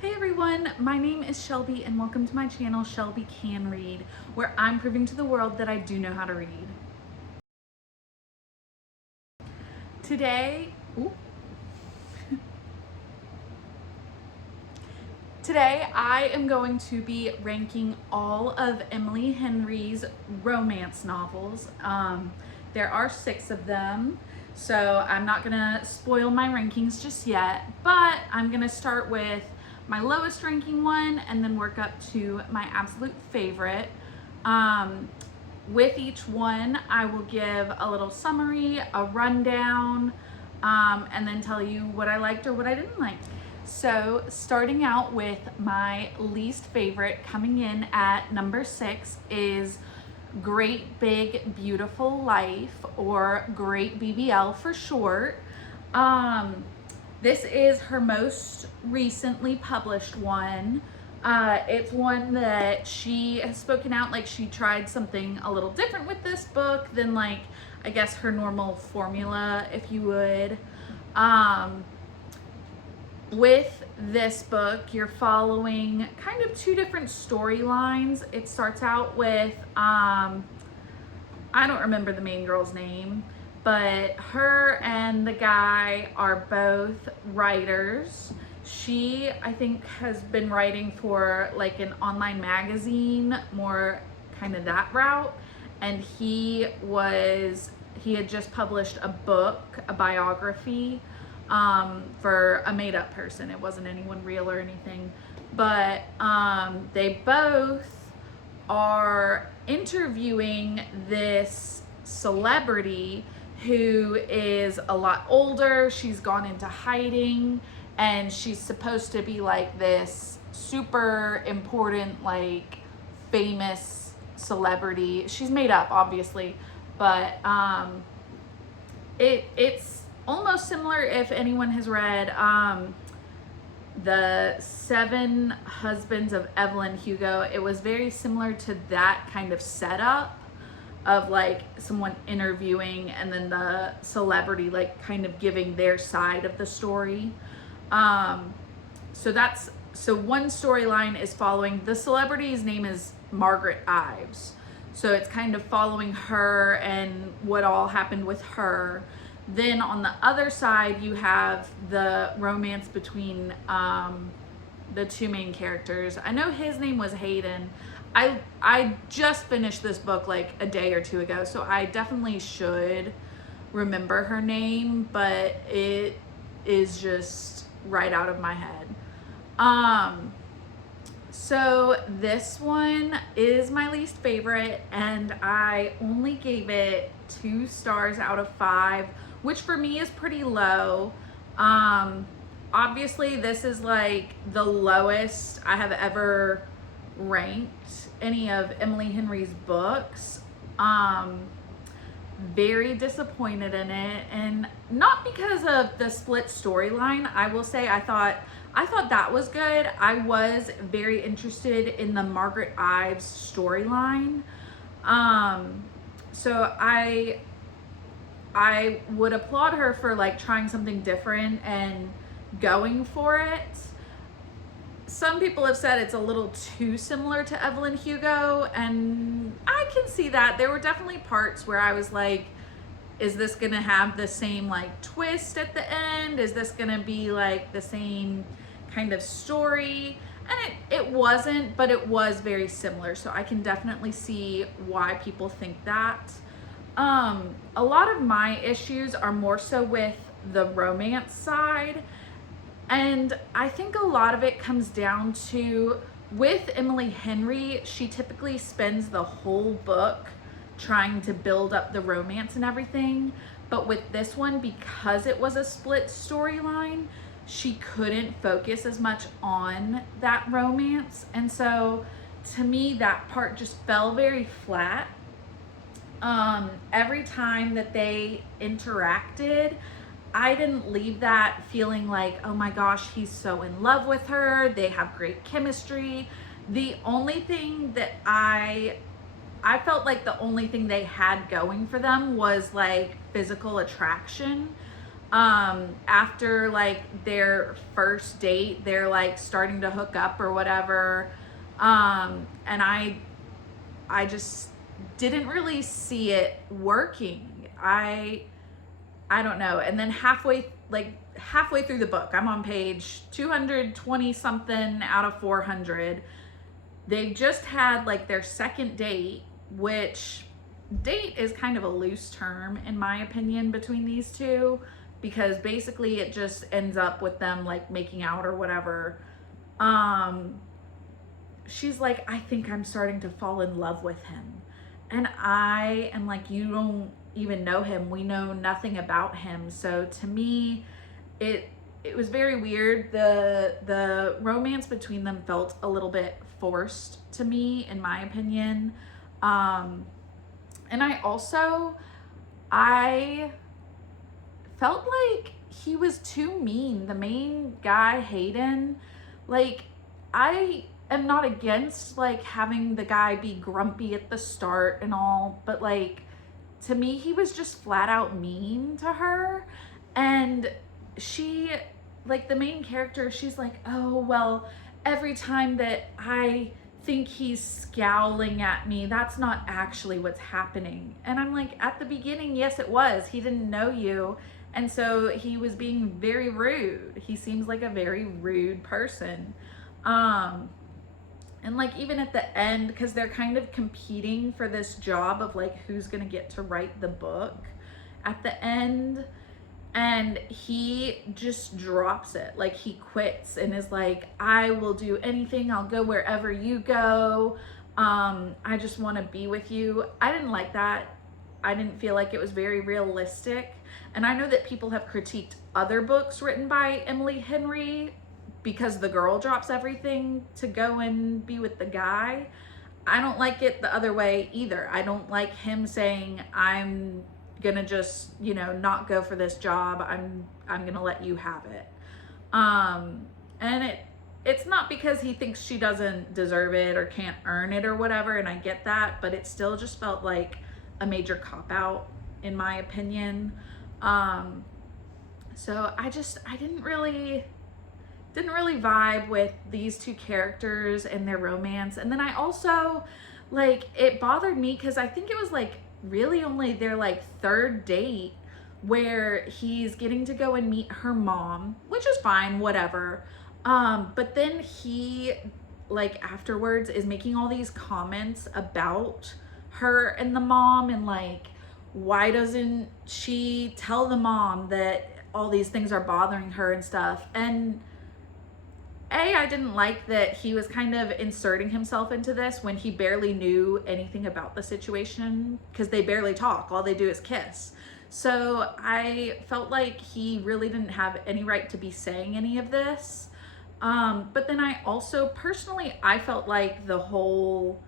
Hey everyone, my name is Shelby and welcome to my channel Shelby Can Read, where I'm proving to the world that I do know how to read. Today, today I am going to be ranking all of Emily Henry's romance novels. There are 6 of them, so I'm not gonna spoil my rankings just yet, but I'm gonna start with my lowest ranking one and then work up to my absolute favorite. With each one, I will give a little summary, a rundown, and then tell you what I liked or what I didn't like. So starting out with my least favorite, coming in at number 6 is Great Big Beautiful Life, or Great BBL for short. This is her most recently published one. It's one that she has spoken out like she tried something a little different with this book than, like, I guess her normal formula, if you would. With this book, you're following kind of 2 different storylines. It starts out with, I don't remember the main girl's name, but her and the guy are both writers. She, I think, has been writing for like an online magazine, more kind of that route. And he had just published a book, a biography, for a made-up person. It wasn't anyone real or anything, but they both are interviewing this celebrity who is a lot older. She's gone into hiding, and she's supposed to be like this super important, like, famous celebrity. She's made up, obviously, but it's almost similar, if anyone has read The 7 Husbands of Evelyn Hugo. It was very similar to that kind of setup of like someone interviewing and then the celebrity like kind of giving their side of the story. So one storyline is following the celebrity's name is Margaret Ives. So it's kind of following her and what all happened with her. Then on the other side, you have the romance between the 2 main characters. I know his name was Hayden. I just finished this book like a day or 2 ago, so I definitely should remember her name, but it is just right out of my head. So this one is my least favorite, and I only gave it 2 stars out of 5, which for me is pretty low. Obviously this is like the lowest I have ever ranked any of Emily Henry's books. Very disappointed in it, and not because of the split storyline. I will say I thought that was good. I was very interested in the Margaret Ives storyline. So I would applaud her for like trying something different and going for it. Some people have said it's a little too similar to Evelyn Hugo, and I can see that. There were definitely parts where I was like, is this gonna have the same like twist at the end? Is this gonna be like the same kind of story? And it wasn't, but it was very similar. So I can definitely see why people think that. A lot of my issues are more so with the romance side. And I think a lot of it comes down to, with Emily Henry, she typically spends the whole book trying to build up the romance and everything. But with this one, because it was a split storyline, she couldn't focus as much on that romance. And so to me, that part just fell very flat. Every time that they interacted, I didn't leave that feeling like, oh my gosh, he's so in love with her, they have great chemistry. The only thing that I felt like the only thing they had going for them was like physical attraction. After like their first date, they're like starting to hook up or whatever. And I just didn't really see it working. I don't know. And then halfway through the book, I'm on page 220 something out of 400. They just had like their second date, which date is kind of a loose term in my opinion between these two, because basically it just ends up with them like making out or whatever. She's like, I think I'm starting to fall in love with him. And I am like, you don't even know him. We know nothing about him. So to me, it was very weird. The romance between them felt a little bit forced to me, in my opinion. And I felt like he was too mean. The main guy, Hayden, like, I am not against like having the guy be grumpy at the start and all, but like, to me, he was just flat out mean to her. And she, like, the main character, she's like, oh, well, every time that I think he's scowling at me, that's not actually what's happening. And I'm like, at the beginning, yes, it was. He didn't know you. And so he was being very rude. He seems like a very rude person. And like even at the end, because they're kind of competing for this job of like who's gonna get to write the book at the end, and he just drops it. Like he quits and is like, I will do anything, I'll go wherever you go. I just want to be with you. I didn't like that. I didn't feel like it was very realistic. And I know that people have critiqued other books written by Emily Henry because the girl drops everything to go and be with the guy. I don't like it the other way either. I don't like him saying, I'm gonna just, you know, not go for this job. I'm gonna let you have it. And it's not because he thinks she doesn't deserve it or can't earn it or whatever, and I get that, but it still just felt like a major cop-out in my opinion. So I didn't really vibe with these two characters and their romance. And then I also, like, it bothered me because I think it was like really only their like third date where he's getting to go and meet her mom, which is fine, whatever. But then he, like, afterwards is making all these comments about her and the mom, and like, why doesn't she tell the mom that all these things are bothering her and stuff. And I didn't like that he was kind of inserting himself into this when he barely knew anything about the situation, because they barely talk. All they do is kiss. So I felt like he really didn't have any right to be saying any of this. But then I also, personally, I felt like the whole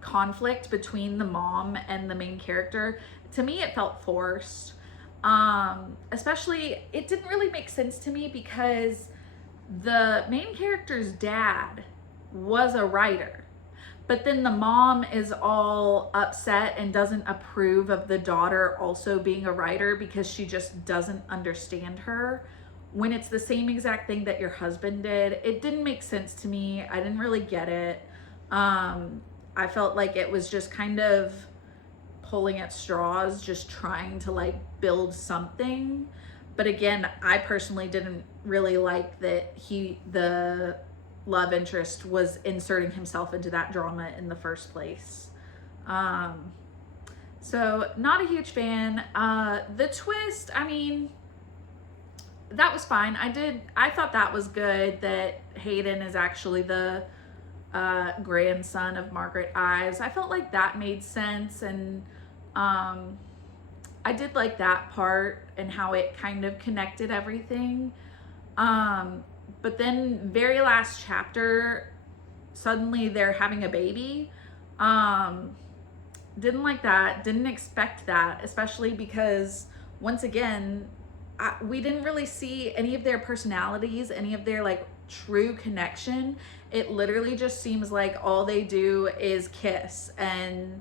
conflict between the mom and the main character, to me, it felt forced. Especially, it didn't really make sense to me because the main character's dad was a writer, but then the mom is all upset and doesn't approve of the daughter also being a writer because she just doesn't understand her, when it's the same exact thing that your husband did. It didn't make sense to me. I didn't really get it. I felt like it was just kind of pulling at straws, just trying to like build something. But again, I personally didn't really like that the love interest was inserting himself into that drama in the first place. So not a huge fan. The twist, I mean, that was fine. I thought that was good, that Hayden is actually the grandson of Margaret Ives. I felt like that made sense, and I did like that part and how it kind of connected everything. But then very last chapter, suddenly they're having a baby. Didn't like that, didn't expect that, especially because once again, we didn't really see any of their personalities, any of their like true connection. It literally just seems like all they do is kiss, and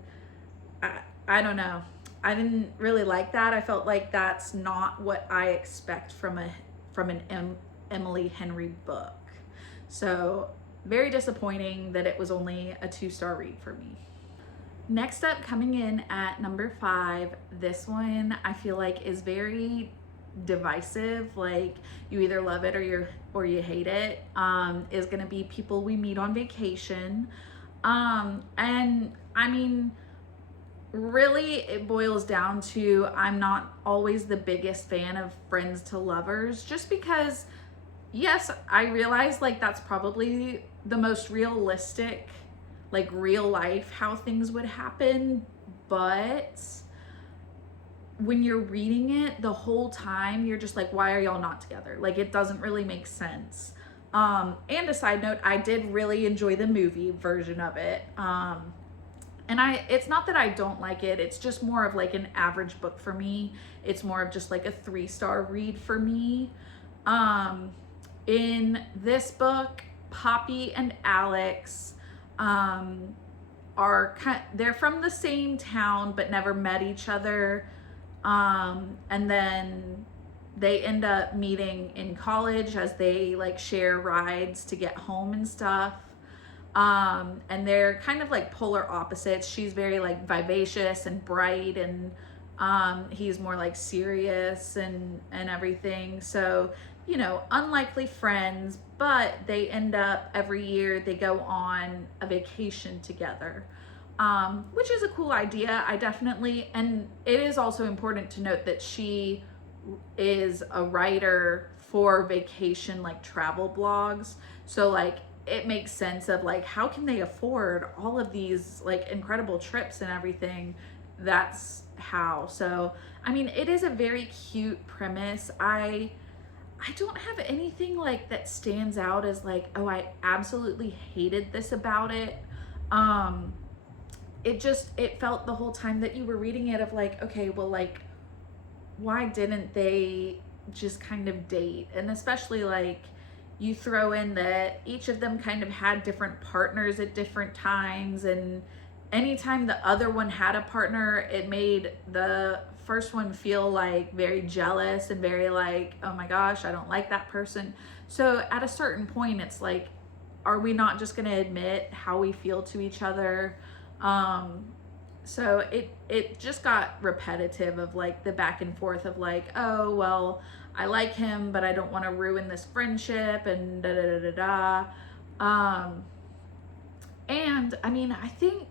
I don't know. I didn't really like that. I felt like that's not what I expect from an Emily Henry book. So very disappointing that it was only a 2-star read for me. Next up, coming in at number 5, this one I feel like is very divisive. Like, you either love it or you hate it. Is gonna be People We Meet on Vacation. And I mean, really it boils down to, I'm not always the biggest fan of Friends to Lovers, just because, yes, I realize like that's probably the most realistic, like real life how things would happen, but when you're reading it the whole time, you're just like, why are y'all not together? Like, it doesn't really make sense. And a side note, I did really enjoy the movie version of it. And it's not that I don't like it, it's just more of like an average book for me. It's more of just like a 3-star read for me. In this book, Poppy and Alex they're from the same town but never met each other. And then they end up meeting in college as they like share rides to get home and stuff. And they're kind of like polar opposites. She's very like vivacious and bright, and he's more like serious and everything. So, you know, unlikely friends, but they end up every year they go on a vacation together. Which is a cool idea. And it is also important to note that she is a writer for vacation, like travel blogs. So like, it makes sense of like, how can they afford all of these like incredible trips and everything? That's how. So, I mean, it is a very cute premise. I don't have anything like that stands out as like, oh, I absolutely hated this about it. It felt the whole time that you were reading it of like, okay, well, like, why didn't they just kind of date? And especially like, you throw in that each of them kind of had different partners at different times, and anytime the other one had a partner, it made the first one feel like very jealous and very like, oh my gosh, I don't like that person. So at a certain point, it's like, are we not just going to admit how we feel to each other? So it just got repetitive of like the back and forth of like, oh, well, I like him, but I don't want to ruin this friendship, and da da da da da. And I mean, I think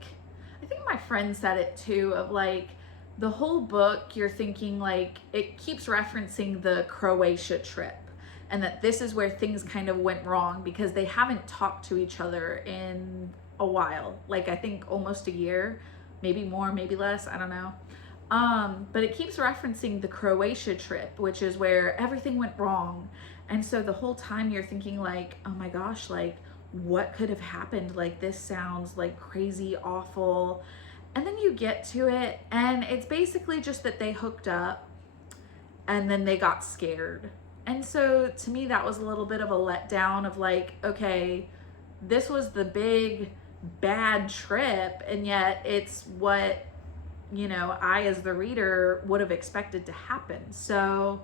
my friend said it too, of like, the whole book, you're thinking like, it keeps referencing the Croatia trip, and that this is where things kind of went wrong because they haven't talked to each other in a while. Like, I think almost a year, maybe more, maybe less, I don't know. But it keeps referencing the Croatia trip, which is where everything went wrong. And so the whole time you're thinking like, oh my gosh, like, what could have happened? Like, this sounds like crazy awful. And then you get to it, and it's basically just that they hooked up and then they got scared. And so to me, that was a little bit of a letdown of like, okay, this was the big bad trip, and yet it's what, you know, I as the reader would have expected to happen. So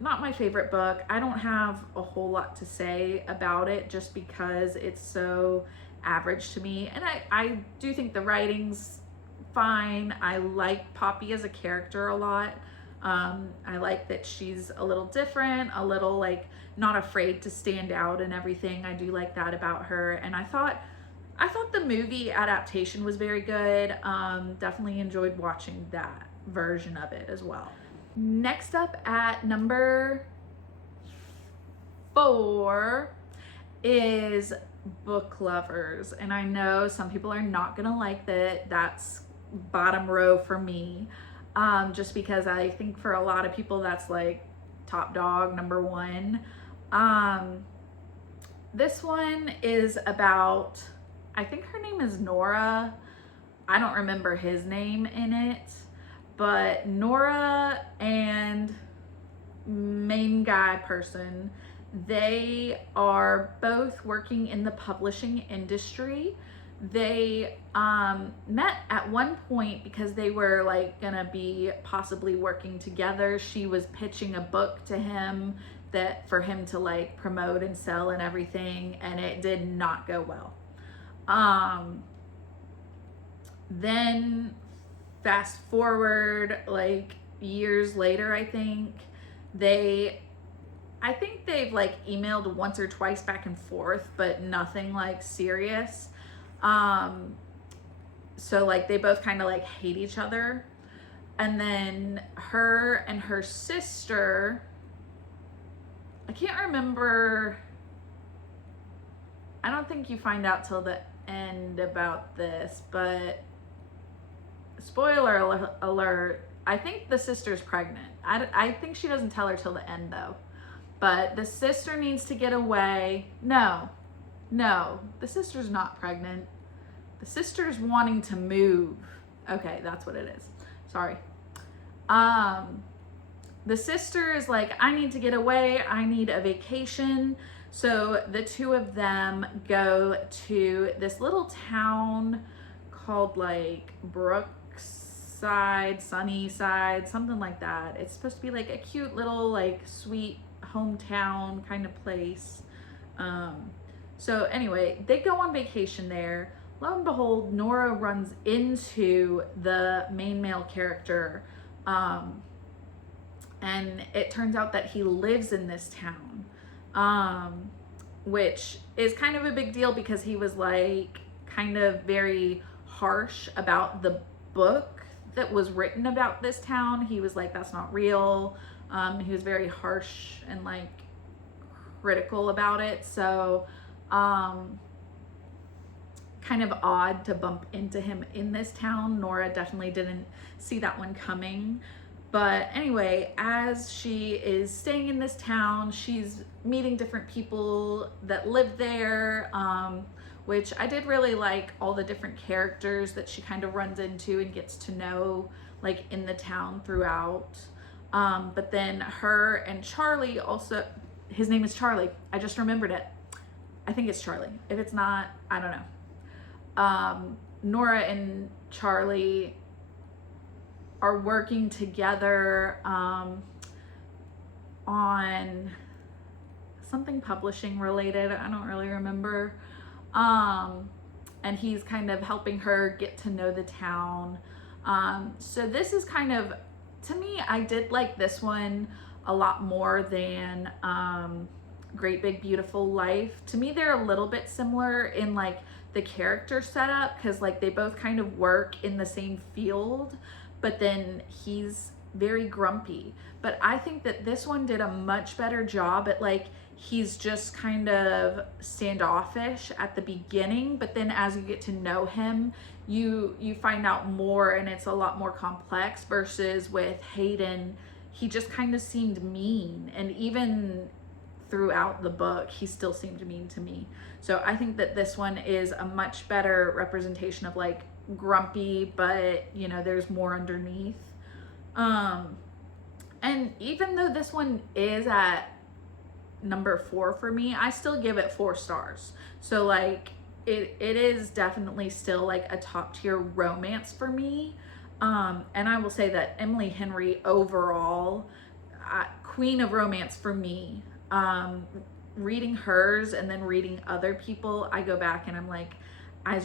not my favorite book. I don't have a whole lot to say about it just because it's so average to me. And I do think the writing's fine. I like Poppy as a character a lot. I like that she's a little different, a little like not afraid to stand out and everything. I do like that about her. And I thought the movie adaptation was very good. Definitely enjoyed watching that version of it as well. Next up at number 4 is Book Lovers. And I know some people are not gonna like that. That's bottom row for me. Just because I think for a lot of people that's like top dog, number 1. This one is about, I think her name is Nora. I don't remember his name in it, but Nora and main guy person, they are both working in the publishing industry. they met at one point because they were like gonna be possibly working together. She was pitching a book to him that for him to like promote and sell and everything, and it did not go well. Then fast forward like years later, I think they've like emailed once or twice back and forth, but nothing like serious. So like they both kind of like hate each other. And then her and her sister, I can't remember, I don't think you find out till the end about this, but spoiler alert, I think the sister's pregnant. I think she doesn't tell her till the end though. But the sister needs to get away. No, the sister's not pregnant. The sister's wanting to move. Okay, that's what it is. Sorry. The sister is like, I need to get away. I need a vacation. So the two of them go to this little town called like Brookside, Sunnyside, something like that. It's supposed to be like a cute little like sweet hometown kind of place. So anyway, they go on vacation there. Lo and behold, Nora runs into the main male character, and it turns out that he lives in this town, which is kind of a big deal because he was like kind of very harsh about the book that was written about this town. He was like, that's not real. He was very harsh and like critical about it. So kind of odd to bump into him in this town. Nora definitely didn't see that one coming. But anyway, as she is staying in this town, she's meeting different people that live there, which I did really like all the different characters that she kind of runs into and gets to know like in the town throughout. But then her and Charlie also, his name is Charlie. I just remembered it. I think it's Charlie. If it's not, I don't know. Nora and Charlie are working together on something publishing related. I don't really remember. And he's kind of helping her get to know the town. So this is kind of, to me, I did like this one a lot more than Great Big Beautiful Life. To me, they're a little bit similar in like the character setup, because like they both kind of work in the same field, but then he's very grumpy. But I think that this one did a much better job at like, he's just kind of standoffish at the beginning, but then as you get to know him, you find out more, and it's a lot more complex. Versus with Hayden, he just kind of seemed mean, and even throughout the book he still seemed mean to me. So I think that this one is a much better representation of like grumpy, but you know, there's more underneath. And even though this one is at number 4 for me, I still give it 4 stars. So like it is definitely still like a top tier romance for me. And I will say that Emily Henry overall, queen of romance for me. Reading hers and then reading other people, I go back and I'm like, I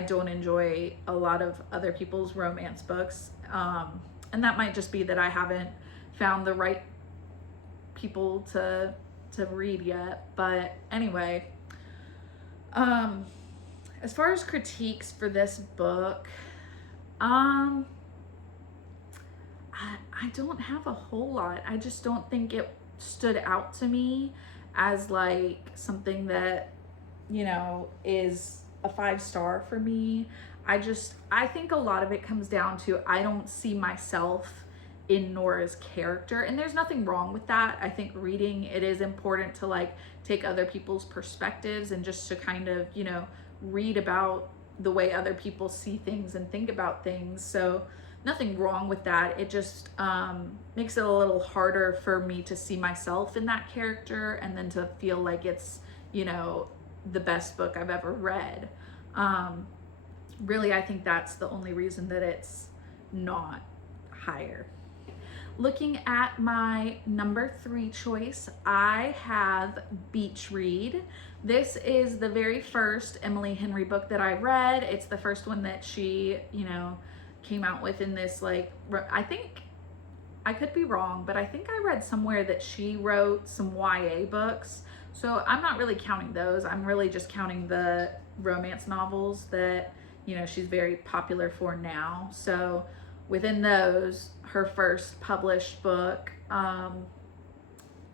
don't enjoy a lot of other people's romance books. And that might just be that I haven't found the right people to read yet. But anyway, as far as critiques for this book, I don't have a whole lot. I just don't think it stood out to me as like something that, you know, is a 5-star for me. I think a lot of it comes down to, I don't see myself in Nora's character, and there's nothing wrong with that. I think reading, it is important to like take other people's perspectives and just to kind of, you know, read about the way other people see things and think about things. So nothing wrong with that. It just makes it a little harder for me to see myself in that character, and then to feel like it's, you know, the best book I've ever read. Really, I think that's the only reason that it's not higher. Looking at my number 3 choice, I have Beach Read. This is the very first Emily Henry book that I read. It's the first one that she, came out with in this, like, I think, I could be wrong, but I think I read somewhere that she wrote some YA books. So I'm not really counting those. I'm really just counting the romance novels that, she's very popular for now. So within those, her first published book,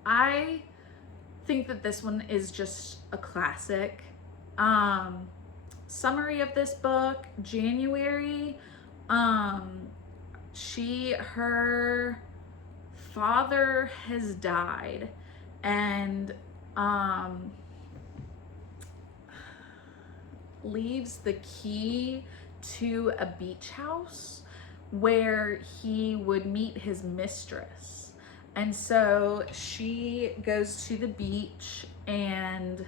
I think that this one is just a classic. Summary of this book: January, her father has died, and leaves the key to a beach house where he would meet his mistress. And so she goes to the beach and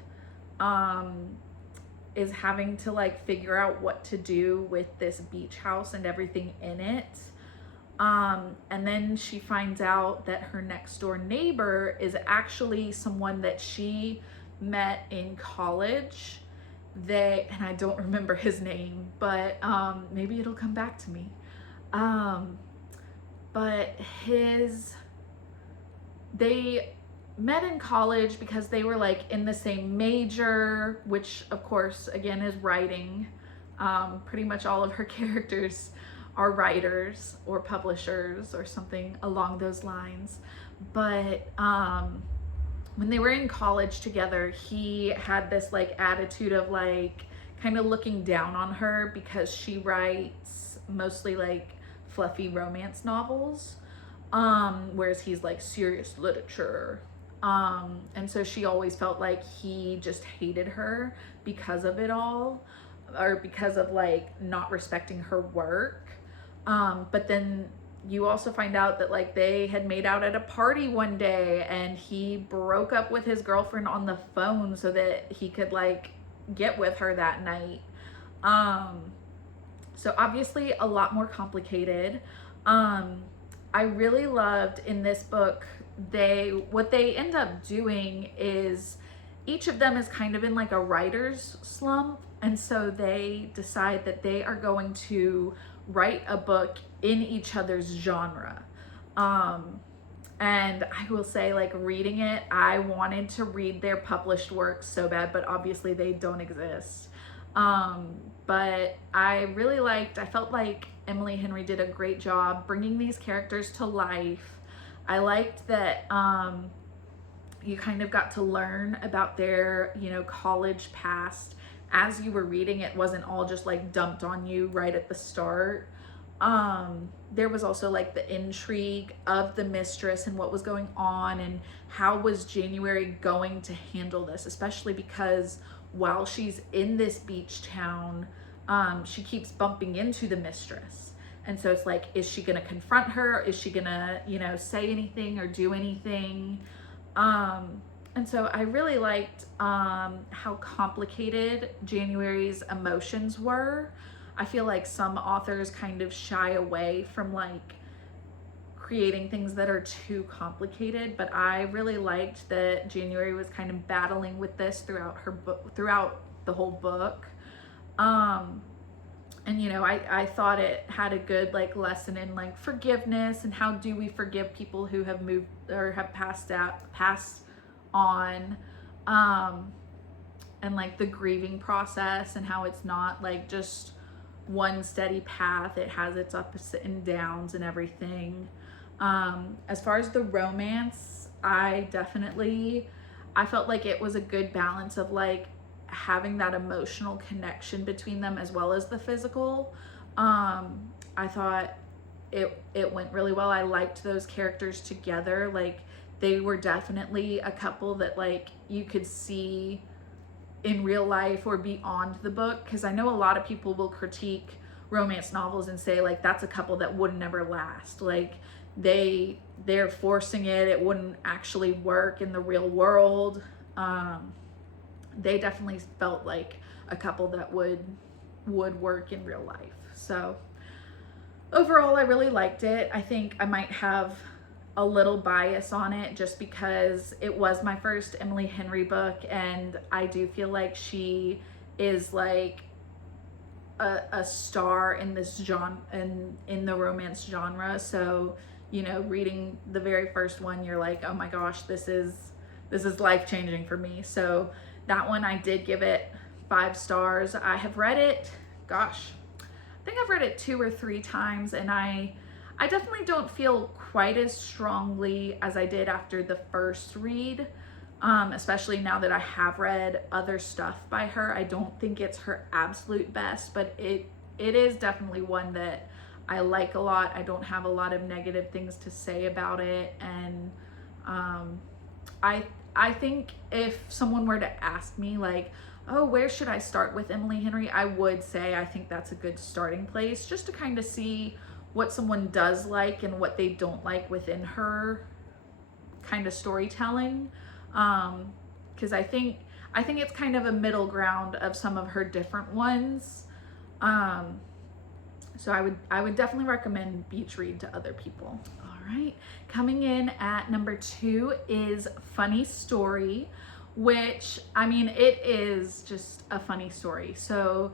is having to like figure out what to do with this beach house and everything in it. And then she finds out that her next door neighbor is actually someone that she met in college. And I don't remember his name, but maybe it'll come back to me. But they met in college because they were like in the same major, which of course again is writing. Pretty much all of her characters are writers or publishers or something along those lines. But when they were in college together, he had this like attitude of like kind of looking down on her because she writes mostly like fluffy romance novels, whereas he's like serious literature. And so she always felt like he just hated her because of it all, or because of like not respecting her work. But then you also find out that like they had made out at a party one day and he broke up with his girlfriend on the phone so that he could like get with her that night. So obviously a lot more complicated. I really loved in this book, what they end up doing is each of them is kind of in like a writer's slump. And so they decide that they are going to write a book in each other's genre. And I will say, like, reading it, I wanted to read their published works so bad, but obviously they don't exist. But I felt like Emily Henry did a great job bringing these characters to life. I liked that you kind of got to learn about their, college past as you were reading. It wasn't all just like dumped on you right at the start. There was also like the intrigue of the mistress and what was going on and how was January going to handle this, especially because while she's in this beach town, she keeps bumping into the mistress. And so it's like, is she gonna confront her? Is she gonna, say anything or do anything? And so I really liked how complicated January's emotions were. I feel like some authors kind of shy away from like creating things that are too complicated, but I really liked that January was kind of battling with this throughout the whole book. And I thought it had a good like lesson in like forgiveness and how do we forgive people who have moved or have passed on, and like the grieving process and how it's not like just one steady path. It has its ups and downs and everything. As far as the romance, I felt like it was a good balance of like having that emotional connection between them as well as the physical. I thought it went really well. I liked those characters together. Like they were definitely a couple that like you could see in real life or beyond the book, because I know a lot of people will critique romance novels and say like that's a couple that would never last, like they're forcing it wouldn't actually work in the real world. They definitely felt like a couple that would work in real life. So overall, I really liked it. I think I might have a little bias on it just because it was my first Emily Henry book, and I do feel like she is like a star in this genre, in the romance genre. So, you know, reading the very first one, you're like, oh my gosh, this is life-changing for me. So that one, I did give it 5 stars. I have read it, gosh, I think I've read it 2 or 3 times, and I definitely don't feel quite as strongly as I did after the first read, especially now that I have read other stuff by her. I don't think it's her absolute best, but it is definitely one that I like a lot. I don't have a lot of negative things to say about it, and I think if someone were to ask me like, oh, where should I start with Emily Henry, I would say I think that's a good starting place, just to kind of see what someone does like and what they don't like within her kind of storytelling, because I think it's kind of a middle ground of some of her different ones. So I would definitely recommend Beach Read to other people. All right, coming in at number 2 is Funny Story, which, I mean, it is just a funny story. So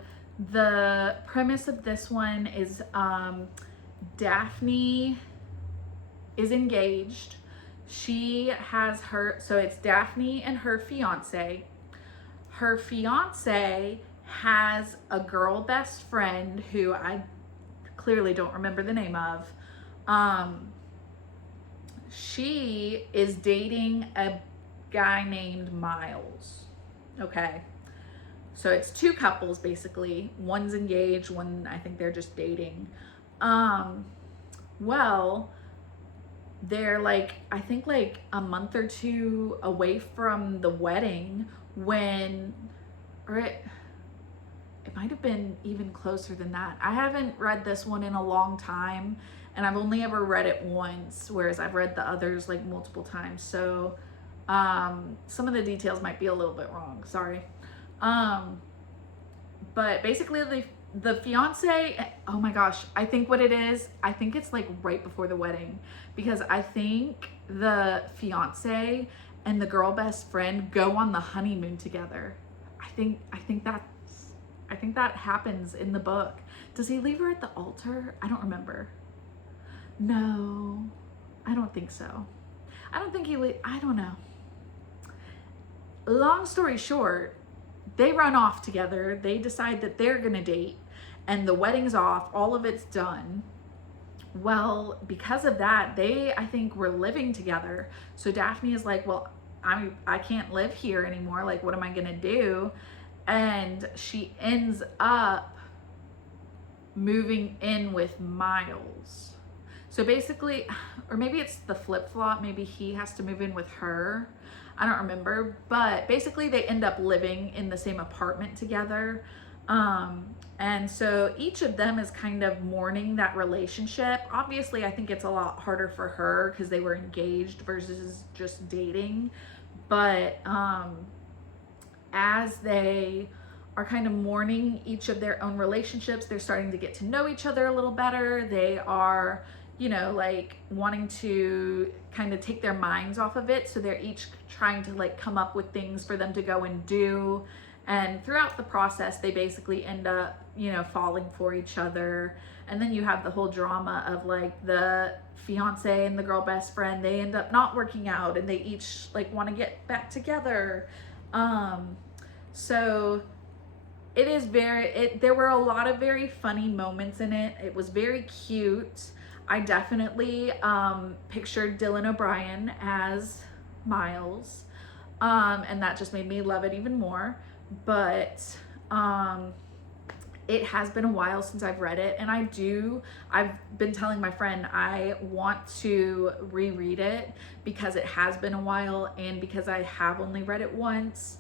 the premise of this one is Daphne is engaged. She has so it's Daphne and her fiance. Her fiance has a girl best friend who I clearly don't remember the name of. She is dating a guy named Miles. Okay. So it's 2 couples basically. One's engaged, one I think they're just dating. Well, they're like, I think like a month or 2 away from the wedding when, or it might have been even closer than that. I haven't read this one in a long time, and I've only ever read it once, whereas I've read the others like multiple times. So some of the details might be a little bit wrong, sorry. But basically the fiance, oh my gosh, I think what it is, I think it's like right before the wedding, because I think the fiance and the girl best friend go on the honeymoon together. I think that happens in the book. Does he leave her at the altar? I don't remember. No, I don't think so. I don't think I don't know. Long story short, they run off together. They decide that they're gonna date, and the wedding's off, all of it's done. Well, because of that, they, I think, were living together. So Daphne is like, well, I can't live here anymore. Like, what am I gonna do? And she ends up moving in with Miles. So basically, or maybe it's the flip-flop, maybe he has to move in with her. I don't remember, but basically they end up living in the same apartment together. And so each of them is kind of mourning that relationship. Obviously, I think it's a lot harder for her because they were engaged versus just dating. But as they are kind of mourning each of their own relationships, they're starting to get to know each other a little better. They are, you know, like wanting to kind of take their minds off of it. So they're each trying to like come up with things for them to go and do. And throughout the process, they basically end up, you know, falling for each other. And then you have the whole drama of like the fiance and the girl best friend, they end up not working out and they each like want to get back together. So it is there were a lot of very funny moments in it. It was very cute. I definitely pictured Dylan O'Brien as Miles, and that just made me love it even more. But it has been a while since I've read it, and I've been telling my friend I want to reread it because it has been a while and because I have only read it once.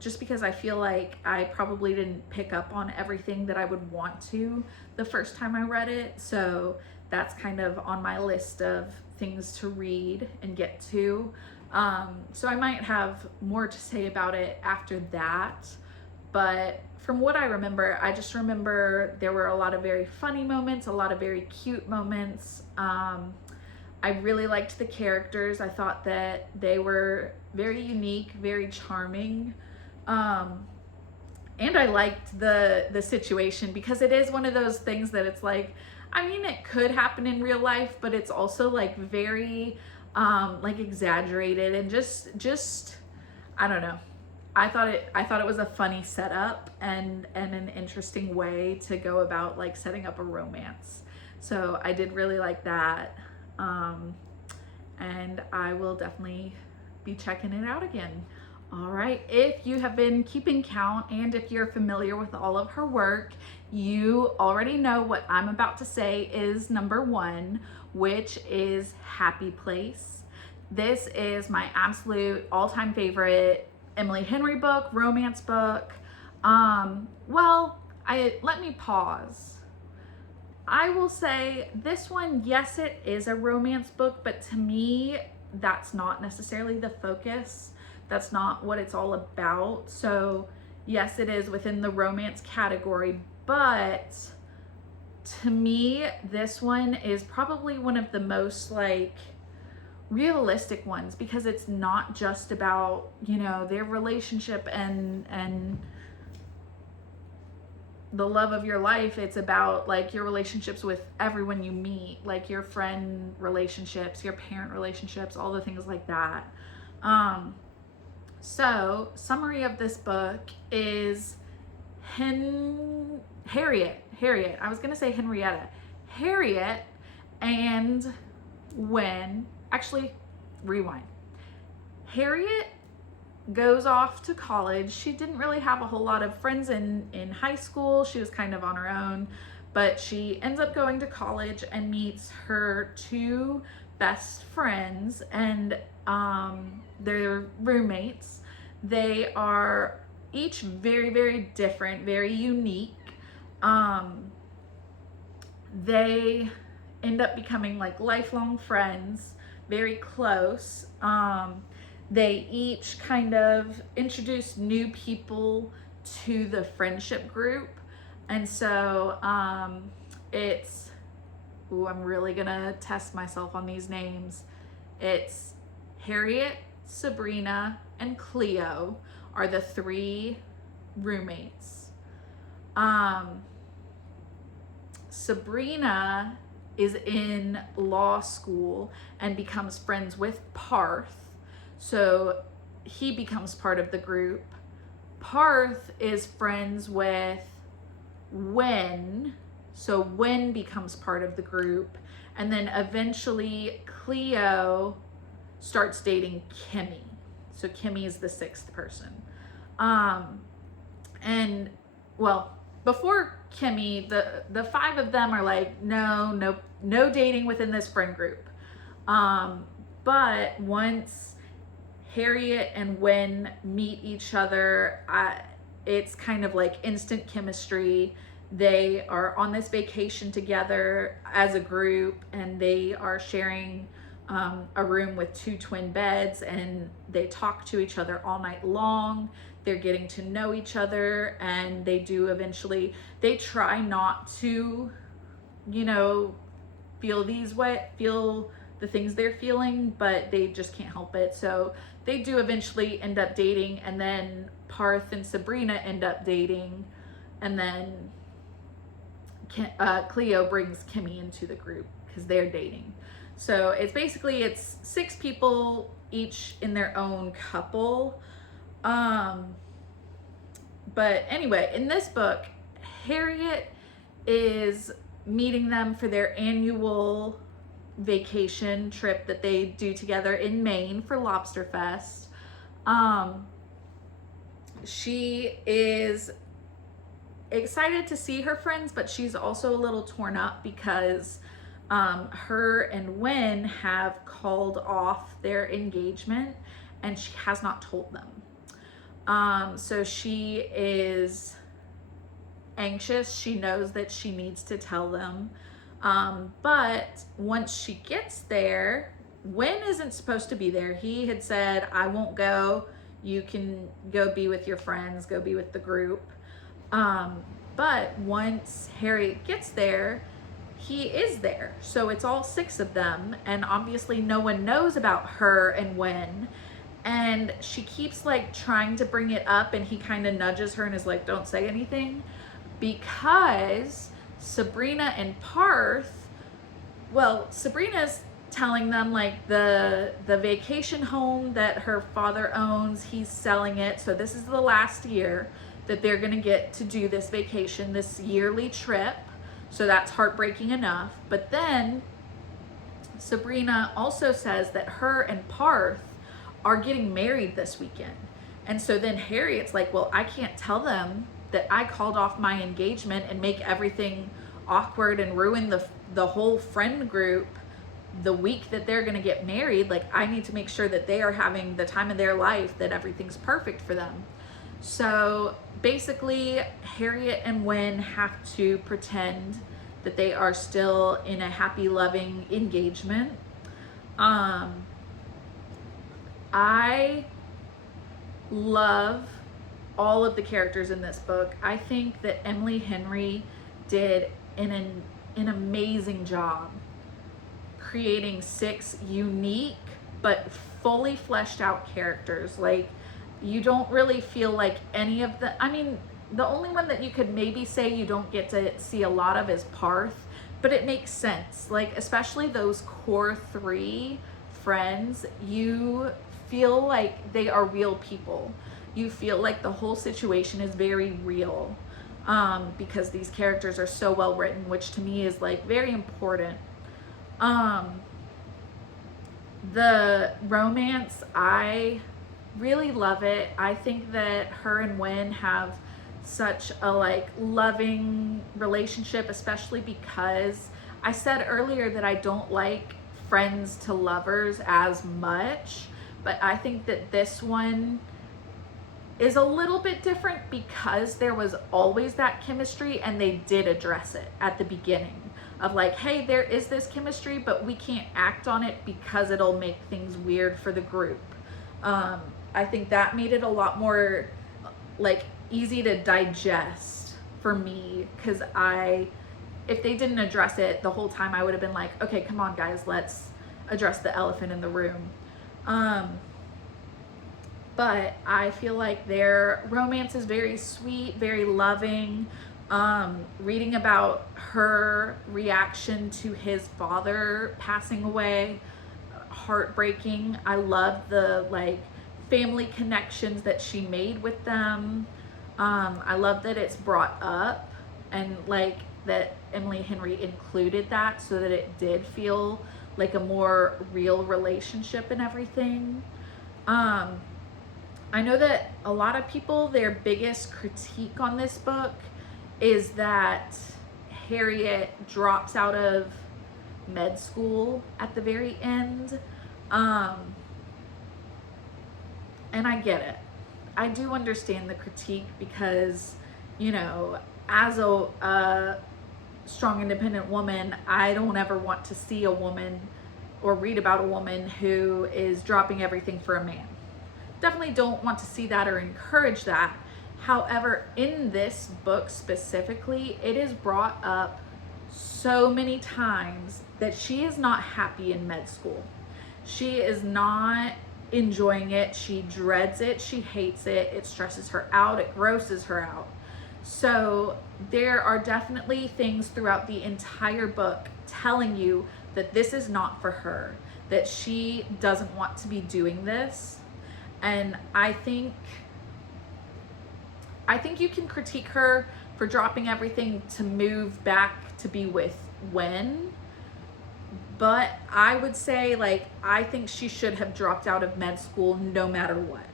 Just because I feel like I probably didn't pick up on everything that I would want to the first time I read it. So that's kind of on my list of things to read and get to. So I might have more to say about it after that. But from what I remember, I just remember there were a lot of very funny moments, a lot of very cute moments. I really liked the characters. I thought that they were very unique, very charming. And I liked the situation, because it is one of those things that it's like, I mean, it could happen in real life, but it's also like very like exaggerated and just I don't know. I thought it was a funny setup and an interesting way to go about like setting up a romance. So I did really like that. And I will definitely be checking it out again. All right, if you have been keeping count and if you're familiar with all of her work, you already know what I'm about to say is number one, which is Happy Place. This is my absolute all-time favorite Emily Henry book, romance book. Let me pause. I will say this one, yes, it is a romance book, but to me, that's not necessarily the focus. That's not what it's all about. So yes, it is within the romance category, but to me, this one is probably one of the most like realistic ones, because it's not just about, you know, their relationship and the love of your life. It's about like your relationships with everyone you meet, like your friend relationships, your parent relationships, all the things like that. So summary of this book is Harriet, I was gonna say Henrietta. Harriet and rewind. Harriet goes off to college. She didn't really have a whole lot of friends in high school. She was kind of on her own, but she ends up going to college and meets her two best friends, and they're roommates. They are each very, very different, very unique. They end up becoming like lifelong friends, very close. They each kind of introduce new people to the friendship group. And so I'm really gonna test myself on these names. It's Harriet, Sabrina, and Cleo are the three roommates. Sabrina is in law school and becomes friends with Parth. So he becomes part of the group. Parth is friends with Wen. So Wen becomes part of the group. And then eventually Cleo starts dating Kimmy. So Kimmy is the sixth person. Before Kimmy, the five of them are like, no dating within this friend group. But once Harriet and Wen meet each other, it's kind of like instant chemistry. They are on this vacation together as a group, and they are sharing a room with two twin beds, and they talk to each other all night long. They're getting to know each other, and they try not to, feel the things they're feeling, but they just can't help it. So they do eventually end up dating, and then Parth and Sabrina end up dating, and then Cleo brings Kimmy into the group because they're dating. So it's six people, each in their own couple. But anyway, in this book, Harriet is meeting them for their annual vacation trip that they do together in Maine for Lobster Fest. She is excited to see her friends, but she's also a little torn up because her and Wen have called off their engagement, and she has not told them. So she is anxious. She knows that she needs to tell them. But once she gets there, Wen isn't supposed to be there. He had said, I won't go. You can go be with your friends, go be with the group. But once Harriet gets there, he is there. So it's all 6 of them, and obviously no one knows about her and Wen. And she keeps like trying to bring it up, and he kind of nudges her and is like, don't say anything, because Sabrina and Parth, well, Sabrina's telling them like the vacation home that her father owns, he's selling it. So this is the last year that they're going to get to do this vacation, this yearly trip. So that's heartbreaking enough. But then Sabrina also says that her and Parth are getting married this weekend. And so then Harriet's like, well, I can't tell them that I called off my engagement and make everything awkward and ruin the whole friend group the week that they're going to get married. Like, I need to make sure that they are having the time of their life, that everything's perfect for them. So basically, Harriet and Wen have to pretend that they are still in a happy, loving engagement. I love all of the characters in this book. I think that Emily Henry did an amazing job creating 6 unique but fully fleshed out characters. Like, you don't really feel like any of the, I mean, the only one that you could maybe say you don't get to see a lot of is Parth, but it makes sense. Like, especially those core 3 friends, you feel like they are real people. You feel like the whole situation is very real, because these characters are so well written, which to me is like very important. The romance, I really love it. I think that her and Wen have such a like loving relationship, especially because I said earlier that I don't like friends to lovers as much, but I think that this one is a little bit different because there was always that chemistry, and they did address it at the beginning of like, hey, there is this chemistry, but we can't act on it because it'll make things weird for the group. I think that made it a lot more like easy to digest for me, because if they didn't address it the whole time, I would have been like, okay, come on guys, let's address the elephant in the room. But I feel like their romance is very sweet, very loving. Reading about her reaction to his father passing away, heartbreaking. I love the like family connections that she made with them. I love that it's brought up, and like that Emily Henry included that so that it did feel like a more real relationship and everything. I know that a lot of people, their biggest critique on this book is that Harriet drops out of med school at the very end. And I get it. I do understand the critique because, you know, as a strong, independent woman, I don't ever want to see a woman or read about a woman who is dropping everything for a man. Definitely don't want to see that or encourage that. However, in this book specifically, it is brought up so many times that she is not happy in med school. She is not enjoying it. She dreads it. She hates it. It stresses her out. It grosses her out. So there are definitely things throughout the entire book telling you that this is not for her, that she doesn't want to be doing this. And I think you can critique her for dropping everything to move back to be with Wen, but I would say, like, I think she should have dropped out of med school no matter what,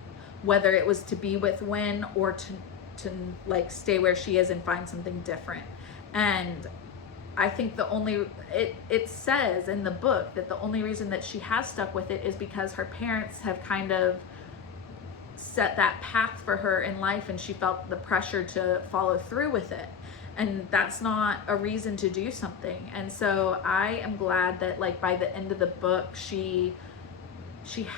whether it was to be with Wen or to like stay where she is and find something different. And I think it says in the book that the only reason that she has stuck with it is because her parents have kind of set that path for her in life, and she felt the pressure to follow through with it, and that's not a reason to do something. And so I am glad that like by the end of the book she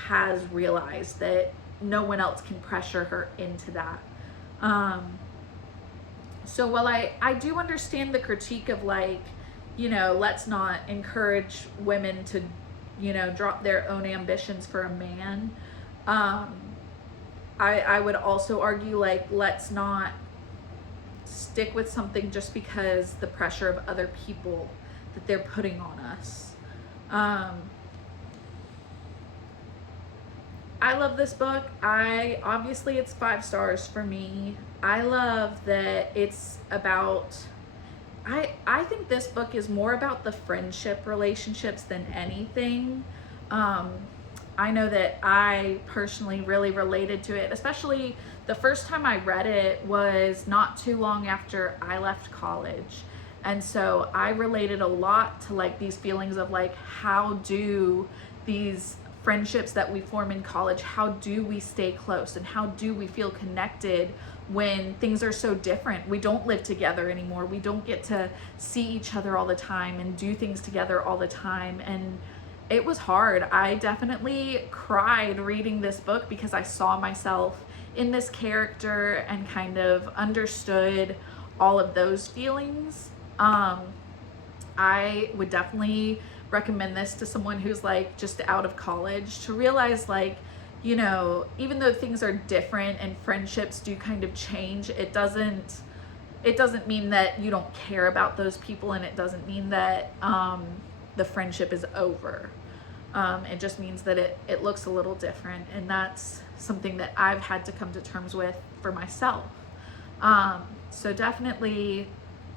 has realized that no one else can pressure her into that. So while I do understand the critique of like, you know, let's not encourage women to, you know, drop their own ambitions for a man, I would also argue like, let's not stick with something just because the pressure of other people that they're putting on us. I love this book. Obviously it's 5 stars for me. I love that it's about, I think this book is more about the friendship relationships than anything. I know that I personally really related to it, especially the first time I read it was not too long after I left college. And so I related a lot to like these feelings of like, how do these friendships that we form in college, how do we stay close and how do we feel connected when things are so different? We don't live together anymore. We don't get to see each other all the time and do things together all the time. And it was hard. I definitely cried reading this book because I saw myself in this character and kind of understood all of those feelings. I would definitely recommend this to someone who's like just out of college, to realize like, you know, even though things are different and friendships do kind of change, it doesn't mean that you don't care about those people, and it doesn't mean that the friendship is over. It just means that it looks a little different, and that's something that I've had to come to terms with for myself. So definitely,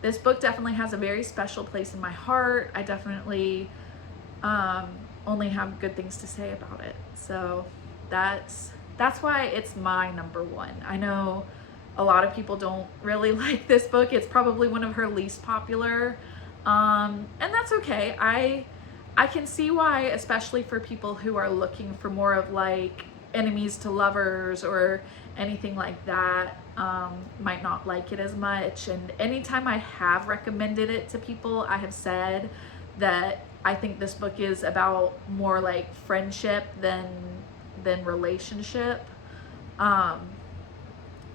this book definitely has a very special place in my heart. I definitely only have good things to say about it. So that's why it's my number 1. I know a lot of people don't really like this book. It's probably one of her least popular, and that's okay. I can see why, especially for people who are looking for more of like enemies to lovers or anything like that, might not like it as much. And anytime I have recommended it to people, I have said that I think this book is about more like friendship than relationship. But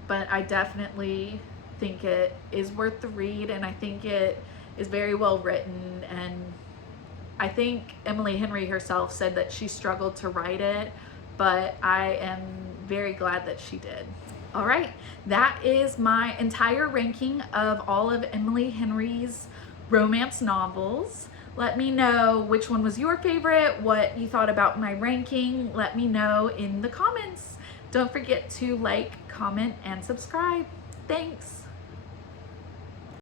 I definitely think it is worth the read, and I think it is very well written. And I think Emily Henry herself said that she struggled to write it, but I am very glad that she did. All right, that is my entire ranking of all of Emily Henry's romance novels. Let me know which one was your favorite, what you thought about my ranking. Let me know in the comments. Don't forget to like, comment, and subscribe. Thanks.